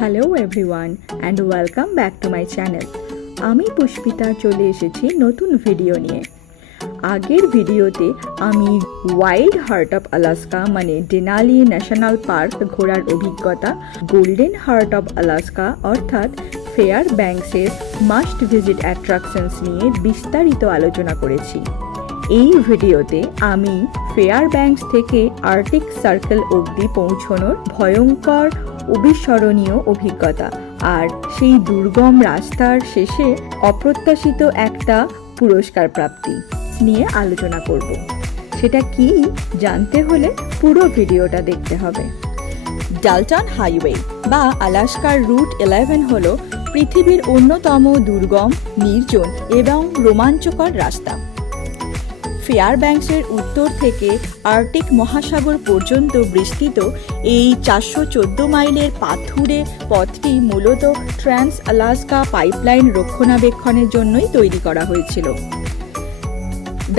Hello everyone and welcome back to my channel. আমি পুষ্পিতা চলে এসেছি নতুন ভিডিও নিয়ে। আগের ভিডিওতে আমি ওয়াইল্ড হার্ট অফ আলাস্কা মানে ডেনালি ন্যাশনাল পার্ক ঘোরার অভিজ্ঞতা, গোল্ডেন হার্ট অফ আলাস্কা অর্থাৎ ফেয়ার ব্যাংকসের মাস্ট ভিজিট অ্যাট্রাকশনস নিয়ে বিস্তারিত আলোচনা করেছি। এই ভিডিওতে আমি ফেয়ার ব্যাংকস থেকে আর্কটিক সার্কেল অবধি পৌঁছানোর ভয়ঙ্কর অবিস্মরণীয় অভিজ্ঞতা আর সেই দুর্গম রাস্তার শেষে অপ্রত্যাশিত একটা পুরস্কার প্রাপ্তি নিয়ে আলোচনা করব। সেটা কি জানতে হলে পুরো ভিডিওটা দেখতে হবে। ডাল্টন হাইওয়ে বা আলাস্কার রুট 11 হলো পৃথিবীর অন্যতম দুর্গম, নির্জন এবং রোমাঞ্চকর রাস্তা। ফেয়ার ব্যাংকসের উত্তর থেকে আর্কটিক মহাসাগর পর্যন্ত বিস্তৃত এই 414 মাইলের পাথুরে পথটি মূলত ট্রান্স আলাস্কা পাইপলাইন রক্ষণাবেক্ষণের জন্যই তৈরি করা হয়েছিল।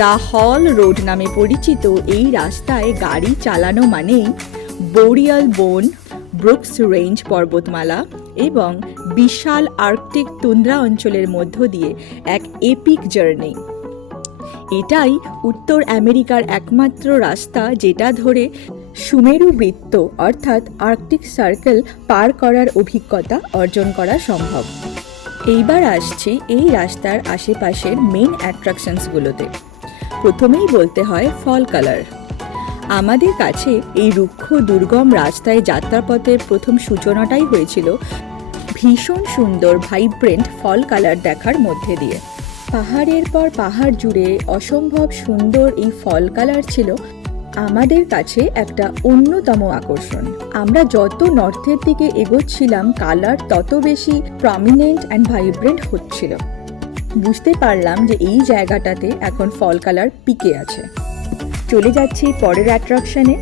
দ্য হল রোড নামে পরিচিত এই রাস্তায় গাড়ি চালানো মানেই বোরিয়াল বোন, ব্রুকস রেঞ্জ পর্বতমালা এবং বিশাল আর্কটিক তুন্দ্রা অঞ্চলের মধ্য দিয়ে এক এপিক জার্নি। এটাই উত্তর আমেরিকার একমাত্র রাস্তা যেটা ধরে সুমেরু বৃত্ত অর্থাৎ আর্কটিক সার্কেল পার করার অভিজ্ঞতা অর্জন করা সম্ভব। এইবার আসছি এই রাস্তার আশেপাশের মেইন অ্যাট্রাকশনসগুলোতে। প্রথমেই বলতে হয় ফল কালার। আমাদের কাছে এই রুক্ষ দুর্গম রাস্তায় যাত্রাপথের প্রথম সূচনাটাই হয়েছিল ভীষণ সুন্দর ভাইব্রেন্ট ফল কালার দেখার মধ্যে দিয়ে। পাহাড়ের পর পাহাড় জুড়ে অসম্ভব সুন্দর এই ফল কালার ছিল আমাদের কাছে একটা অন্যতম আকর্ষণ। আমরা যত নর্থের দিকে এগোচ্ছিলাম কালার তত বেশি প্রমিনেন্ট অ্যান্ড ভাইব্রেন্ট হচ্ছিল। বুঝতে পারলাম যে এই জায়গাটাতে এখন ফল কালার পিকে আছে। চলে যাচ্ছি পরের অ্যাট্রাকশনে,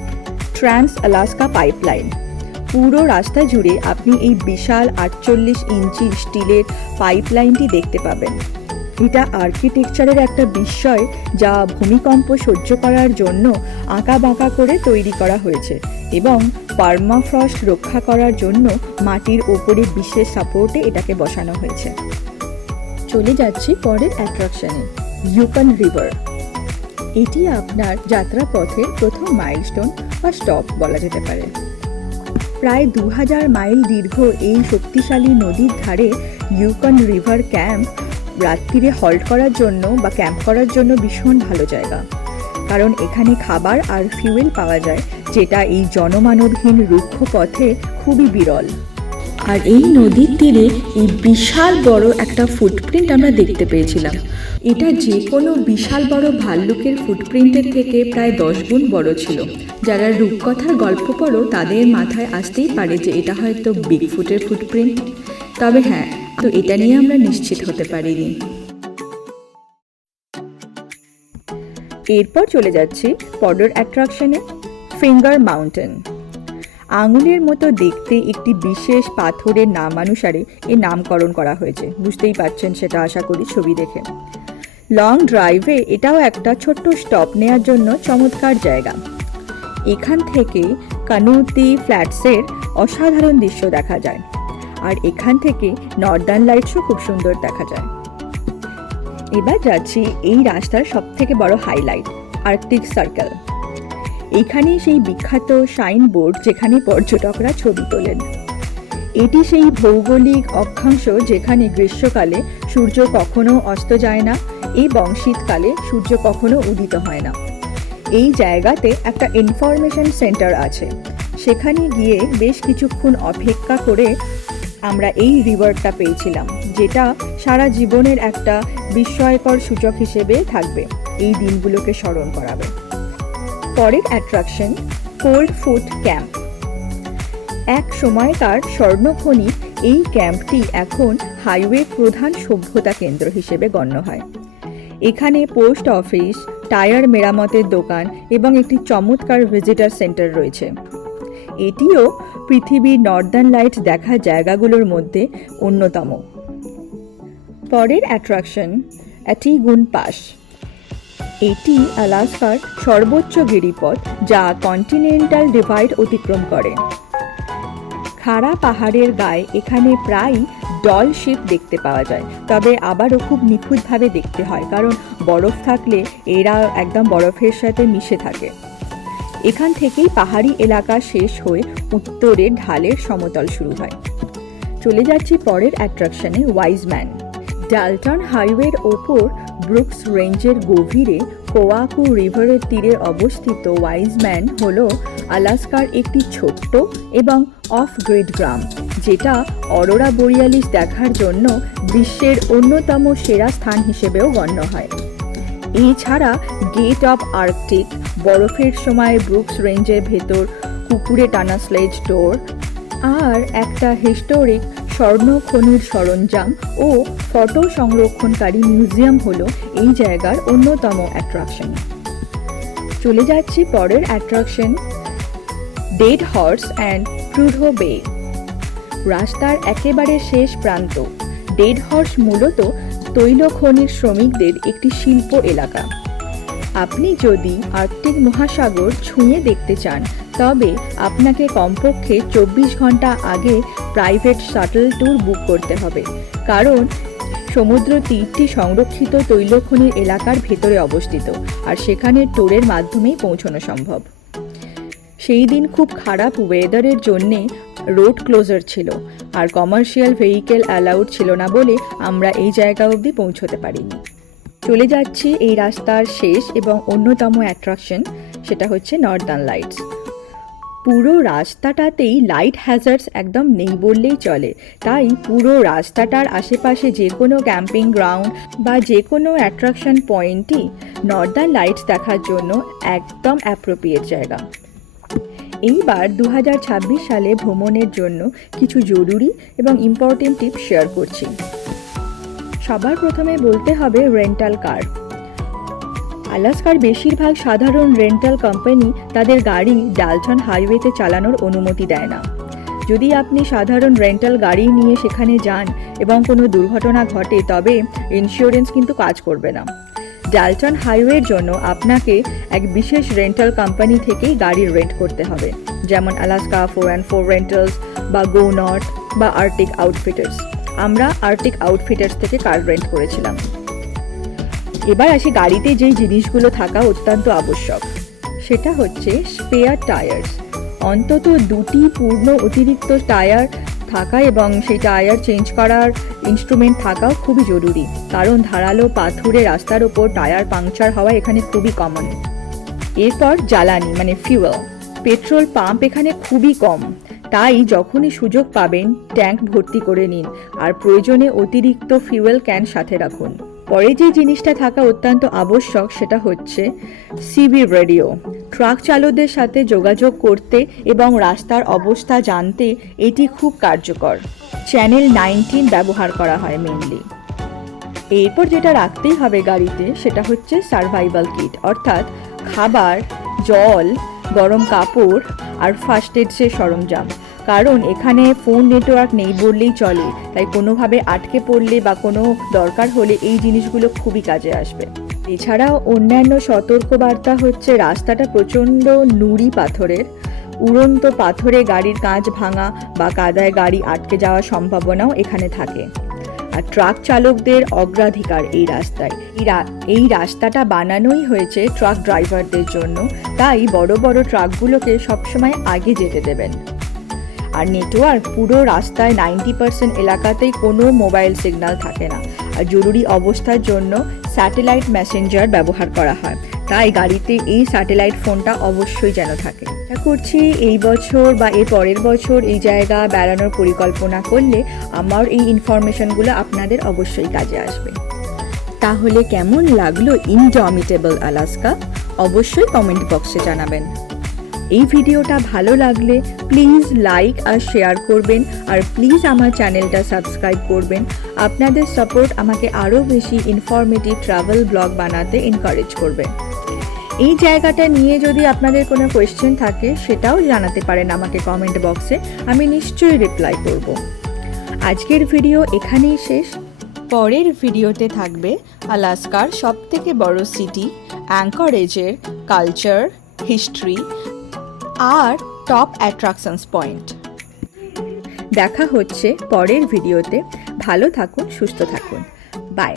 ট্রান্স আলাস্কা পাইপলাইন। পুরো রাস্তা জুড়ে আপনি এই বিশাল 48 ইঞ্চি স্টিলের পাইপলাইনটি দেখতে পাবেন। এটা আর্কিটেকচারের একটা বিস্ময় যা ভূমিকম্প সহ্য করার জন্য আঁকা বাঁকা করে তৈরি করা হয়েছে এবং পার্মাফ্রস্ট রক্ষা করার জন্য মাটির ওপরে বিশেষ সাপোর্টে এটাকে বসানো হয়েছে। চলে যাচ্ছি পরের অ্যাট্রাকশনে, ইউকন রিভার। এটি আপনার যাত্রাপথের প্রথম মাইলস্টোন বা স্টপ বলা যেতে পারে। প্রায় 2000 মাইল দীর্ঘ এই শক্তিশালী নদীর ধারে ইউকন রিভার ক্যাম্প রাত্রিরে হল্ট করার জন্য বা ক্যাম্প করার জন্য ভীষণ ভালো জায়গা, কারণ এখানে খাবার আর ফিউয়েল পাওয়া যায় যেটা এই জনমানবহীন রুক্ষ পথে খুবই বিরল। আর এই নদীর তীরে এই বিশাল বড় একটা ফুটপ্রিন্ট আমরা দেখতে পেয়েছিলাম। এটা যে কোনো বিশাল বড় ভাল্লুকের ফুটপ্রিন্টের থেকে প্রায় 10 গুণ বড় ছিল। যারা রূপকথার গল্প পড়ো তাদের মাথায় আসতেই পারে যে এটা হয়তো বিগফুটের ফুটপ্রিন্ট। তবে হ্যাঁ, তো এটা নিয়ে আমরা নিশ্চিত হতে পারিনি। এরপর চলে যাচ্ছি পরের অ্যাট্রাকশনে, ফিঙ্গার মাউন্টেন। আঙুলের মতো দেখতে একটি বিশেষ পাথরের নামানুসারে এর নামকরণ করা হয়েছে। বুঝতেই পারছেন সেটা, আশা করি ছবি দেখে। লং ড্রাইভে এটাও একটা ছোট্ট স্টপ নেওয়ার জন্য চমৎকার জায়গা। এখান থেকে কানুতি ফ্ল্যাটসের অসাধারণ দৃশ্য দেখা যায় আর এখান থেকে নর্দার্ন লাইটসও খুব সুন্দর দেখা যায়। এবার যাচ্ছি এই রাস্তার সবথেকে বড় হাইলাইট, আর্কটিক সার্কেল। এখানেই সেই বিখ্যাত সাইন বোর্ড যেখানে পর্যটকরা ছবি তোলেন। এটি সেই ভৌগোলিক অক্ষাংশ যেখানে গ্রীষ্মকালে সূর্য কখনো অস্ত যায় না এবং শীতকালে সূর্য কখনো উদিত হয় না। এই জায়গাতে একটা ইনফরমেশন সেন্টার আছে। সেখানে গিয়ে বেশ কিছুক্ষণ অপেক্ষা করে আমরা এই রিভারটা পেয়েছিলাম, যেটা সারা জীবনের একটা বিস্ময়কর সূচক হিসেবে থাকবে, এই দিনগুলোকে স্মরণ করাবে। পরের অ্যাট্রাকশন, কোল্ড ফুট ক্যাম্প। এক সময়কার স্বর্ণখনি এই ক্যাম্পটি এখন হাইওয়ের প্রধান সভ্যতা কেন্দ্র হিসেবে গণ্য হয়। এখানে পোস্ট অফিস, টায়ার মেরামতের দোকান এবং একটি চমৎকার ভিজিটার সেন্টার রয়েছে। এটিও পৃথিবীর নর্দার্ন লাইট দেখা জায়গাগুলোর মধ্যে অন্যতম। পরের অ্যাট্রাকশন, অ্যাটিগুন পাস। এটি আলাস্কার সর্বোচ্চ গিরিপথ যা কন্টিনেন্টাল ডিভাইড অতিক্রম করে। খাড়া পাহাড়ের গায়ে এখানে প্রায় ডল শিপ দেখতে পাওয়া যায়, তবে আবারও খুব নিখুঁতভাবে দেখতে হয়, কারণ বরফ থাকলে এরা একদম বরফের সাথে মিশে থাকে। এখান থেকেই পাহাড়ি এলাকা শেষ হয়ে উত্তরে ঢালের সমতল শুরু হয়। চলে যাচ্ছি পরের অ্যাট্রাকশনে, ওয়াইজম্যান। ডালটন হাইওয়ের ওপর ব্রুকস রেঞ্জের গভীরে কোয়াকু রিভারের তীরে অবস্থিত ওয়াইজম্যান হল আলাস্কার একটি ছোট্ট এবং অফ গ্রিড গ্রাম, যেটা অরোরা বোরিয়ালিস দেখার জন্য বিশ্বের অন্যতম সেরা স্থান হিসেবেও গণ্য হয়। এছাড়া গেট অফ আর্কটিক, বরফের সময় ব্রুকস রেঞ্জের ভেতর কুকুরে টানা স্লেজ ডোর, আর একটা হিস্টোরিক স্বর্ণ খনির সরঞ্জাম ও ফটো সংরক্ষণকারী মিউজিয়াম হলো এই জায়গার অন্যতম অ্যাট্রাকশন। চলে যাচ্ছি পরের অ্যাট্রাকশন, ডেড হর্স অ্যান্ড প্রুডহো বে। রাস্তার একেবারে শেষ প্রান্ত ডেড হর্স মূলত তৈল খনির শ্রমিকদের একটি শিল্প এলাকা। আপনি যদি আর্কটিক মহাসাগর ছুঁয়ে দেখতে চান, তবে আপনাকে কমপক্ষে 24 ঘন্টা আগে প্রাইভেট শাটল ট্যুর বুক করতে হবে, কারণ সমুদ্র তীরটি সংরক্ষিত তৈল খনির এলাকার ভেতরে অবস্থিত, আর সেখানে ট্যুরের মাধ্যমেই পৌঁছানো সম্ভব। সেই দিন খুব খারাপ ওয়েদারের জন্যে রোড ক্লোজার ছিল, আর কমার্শিয়াল ভেহিকেল অ্যালাউড ছিল না বলে আমরা এই জায়গা অবধি পৌঁছতে পারিনি। চলে যাচ্ছি এই রাস্তার শেষ এবং অন্যতম অ্যাট্রাকশন, সেটা হচ্ছে নর্দার্ন লাইটস। পুরো রাস্তাটাতেই লাইট হ্যাজার্ডস একদম নেই বললেই চলে, তাই পুরো রাস্তাটার আশেপাশে যে কোনো ক্যাম্পিং গ্রাউন্ড বা যে কোনো অ্যাট্রাকশন পয়েন্টই নর্দার্ন লাইটস দেখার জন্য একদম অ্যাপ্রোপ্রিয়েট জায়গা। এইবার 2026 সালে ভ্রমণের জন্য কিছু জরুরি এবং ইম্পর্টেন্ট টিপস শেয়ার করছি। সবার প্রথমে বলতে হবে রেন্টাল কার। আলাস্কার বেশিরভাগ সাধারণ রেন্টাল কোম্পানি তাদের গাড়ি ডালটন হাইওয়েতে চালানোর অনুমতি দেয় না। যদি আপনি সাধারণ রেন্টাল গাড়ি নিয়ে সেখানে যান এবং কোনো দুর্ঘটনা ঘটে, তবে ইন্স্যুরেন্স কিন্তু কাজ করবে না। ডালটন হাইওয়ের জন্য আপনাকে এক বিশেষ রেন্টাল কোম্পানি থেকেই গাড়ি রেন্ট করতে হবে, যেমন আলাস্কা 4x4 রেন্টালস বা গো নর্থ বা আর্কটিক আউটফিটার্স। আমরা আর্কটিক আউটফিটার্স থেকে কার রেন্ট করেছিলাম। এবার আসি গাড়িতে যেই জিনিসগুলো থাকা অত্যন্ত আবশ্যক, সেটা হচ্ছে স্পেয়ার টায়ার্স। অন্তত 2টি পূর্ণ অতিরিক্ত টায়ার থাকা এবং সেই টায়ার চেঞ্জ করার ইনস্ট্রুমেন্ট থাকাও খুবই জরুরি, কারণ ধারালো পাথুরে রাস্তার ওপর টায়ার পাংচার হওয়া এখানে খুবই কমন। এরপর জ্বালানি মানে ফিউয়েল। পেট্রোল পাম্প এখানে খুবই কম, তাই যখনই সুযোগ পাবেন ট্যাঙ্ক ভর্তি করে নিন, আর প্রয়োজনে অতিরিক্ত ফিউয়েল ক্যান সাথে রাখুন। পরে যে জিনিসটা থাকা অত্যন্ত আবশ্যক সেটা হচ্ছে সিবি রেডিও। ট্রাক চালকদের সাথে যোগাযোগ করতে এবং রাস্তার অবস্থা জানতে এটি খুব কার্যকর। চ্যানেল 19 ব্যবহার করা হয় মেনলি। এরপর যেটা রাখতেই হবে গাড়িতে সেটা হচ্ছে সার্ভাইভাল কিট, অর্থাৎ খাবার, জল, গরম কাপড় আর ফার্স্ট এডসের সরঞ্জাম, কারণ এখানে ফোন নেটওয়ার্ক নেই বললেই চলে, তাই কোনোভাবে আটকে পড়লে বা কোনো দরকার হলে এই জিনিসগুলো খুবই কাজে আসবে। এছাড়াও অন্যান্য সতর্কবার্তা হচ্ছে রাস্তাটা প্রচণ্ড নুড়ি পাথরের, উড়ন্ত পাথরে গাড়ির কাঁচ ভাঙা বা কাদায় গাড়ি আটকে যাওয়ার সম্ভাবনাও এখানে থাকে। আর ট্রাক চালকদের অগ্রাধিকার এই রাস্তায়। এই রাস্তাটা বানানোই হয়েছে ট্রাক ড্রাইভারদের জন্য, তাই বড় বড় ট্রাকগুলোকে সবসময় আগে যেতে দেবেন। আর নেটওয়ার্ক পুরো রাস্তায় 90% এলাকাতেই কোনো মোবাইল সিগন্যাল থাকে না, আর জরুরি অবস্থার জন্য স্যাটেলাইট মেসেঞ্জার ব্যবহার করা হয়, তাই গাড়িতে এই স্যাটেলাইট ফোনটা অবশ্যই যেন থাকে। আশা করছি এই বছর বা এর পরের বছর এই জায়গা বেড়ানোর পরিকল্পনা করলে আমার এই ইনফরমেশনগুলো আপনাদের অবশ্যই কাজে আসবে। তাহলে কেমন লাগলো ইনডমিটেবল আলাস্কা? অবশ্যই কমেন্ট বক্সে জানাবেন। এই ভিডিওটা ভালো লাগলে প্লিজ লাইক আর শেয়ার করবেন, আর প্লিজ আমার চ্যানেলটা সাবস্ক্রাইব করবেন। আপনাদের সাপোর্ট আমাকে আরও বেশি ইনফরমেটিভ ট্রাভেল ব্লগ বানাতে এনকারেজ করবে। এই জায়গাটা নিয়ে যদি আপনাদের কোনো কোয়েশ্চেন থাকে সেটাও জানাতে পারেন আমাকে কমেন্ট বক্সে, আমি নিশ্চয়ই রিপ্লাই করব। আজকের ভিডিও এখানেই শেষ। পরের ভিডিওতে থাকবে আলাস্কার সবথেকে বড় সিটি অ্যাঙ্করেজের কালচার, হিস্ট্রি আর টপ অ্যাট্রাকশনস পয়েন্ট। দেখা হচ্ছে পরের ভিডিওতে। ভালো থাকুন, সুস্থ থাকুন। বাই।